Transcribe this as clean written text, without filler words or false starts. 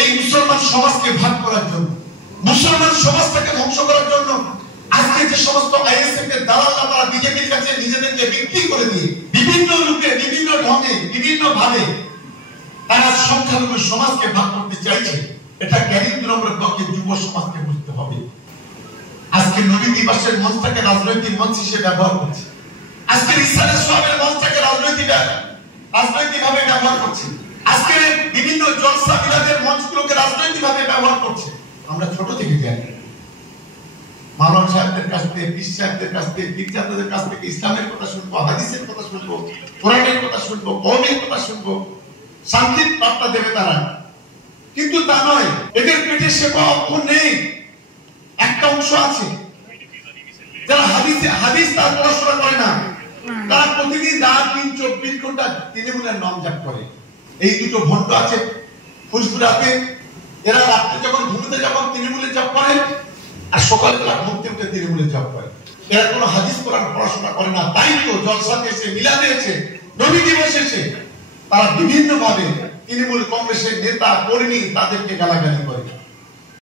এই মুসলমান সমাজকে ভাগ করার জন্য, মুসলমান সমাজটাকে ধ্বংস করার জন্য আজকে যে সমস্ত আইএসএফ এর দালালরা তারা বিজেপির কাছে নিজেদেরকে বিক্রি করে দিয়ে বিভিন্ন রূপে, বিভিন্ন ঢঙে, বিভিন্ন ভাবে তারা সংখ্যালঘু সমাজকে ভাগ করতে চাইছে, এটা জ্ঞানীন্দ্রমের পক্ষে যুব সমাজকে বুঝতে হবে। আজকে নবী দিবসের মঞ্চটাকে রাজনৈতিক মঞ্চ হিসেবে ব্যবহার করছে, আজকে ইসলামের সবের মঞ্চটাকে রাজনৈতিকভাবে ব্যবহার করছে, আজকে বিভিন্ন জলসা বিলাদের মঞ্চগুলোকে রাজনৈতিকভাবে ব্যবহার করছে। আমরা ছোট থেকে জানি মাওলানা সাহেবদের কাছ থেকে, পীর সাহেবদের কাছ থেকে, পীরজাদাদের কাছ থেকে ইসলামের কথা শুনবো, হাদিসের কথা শুনবো, কোরআনের কথা শুনবো, কওমের কথা শুনবো, শান্তির বার্তা দেবে তারা। কিন্তু তা নয়, এদের পেটে সেবা অক্ষ নেই। একটা অংশ আছে যারা হাদিস তার পড়াশোনা করে না, তারা প্রতিদিন রাত 3-24 ঘন্টা তৃণমূলের নাম জাপ করে। এই দুটো ভণ্ড আছে ফুসফুরাতে, এরা রাত্রে যখন ঘুমোতে যখন তৃণমূলের জাপ করে, আর সকালবেলা ঘুমতে উঠে তৃণমূলের জাপ করে। এরা কোনো হাদিস কোরআন পড়াশোনা করে না, তাই তো জলসাতে এসে, মিলাদে এসে, নবী দিবসে এসে তারা বিভিন্ন ভাবে তৃণমূল কংগ্রেসের নেতা কর্মী তাদেরকে গালাগালি করে।